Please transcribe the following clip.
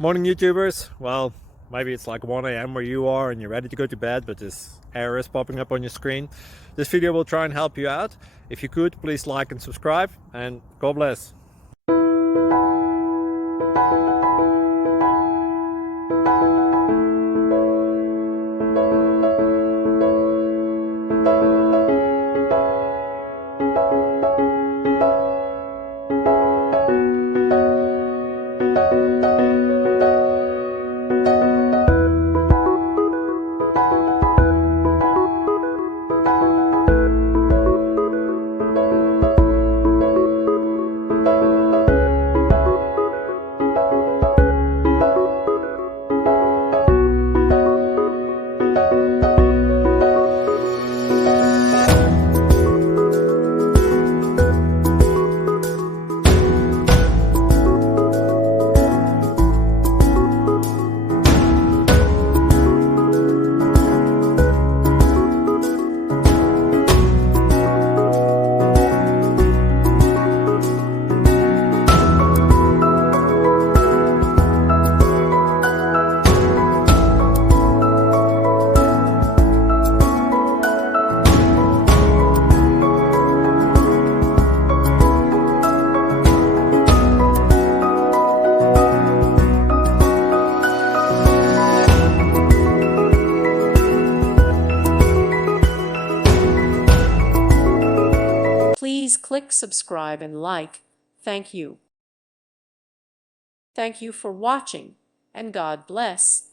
Morning YouTubers. Well, maybe it's like 1 a.m. where you are and you're ready to go to bed, but this error is popping up on your screen. This video will try and help you out. If you could, please like and subscribe, and God bless. Please click subscribe and like. Thank you. Thank you for watching, and God bless.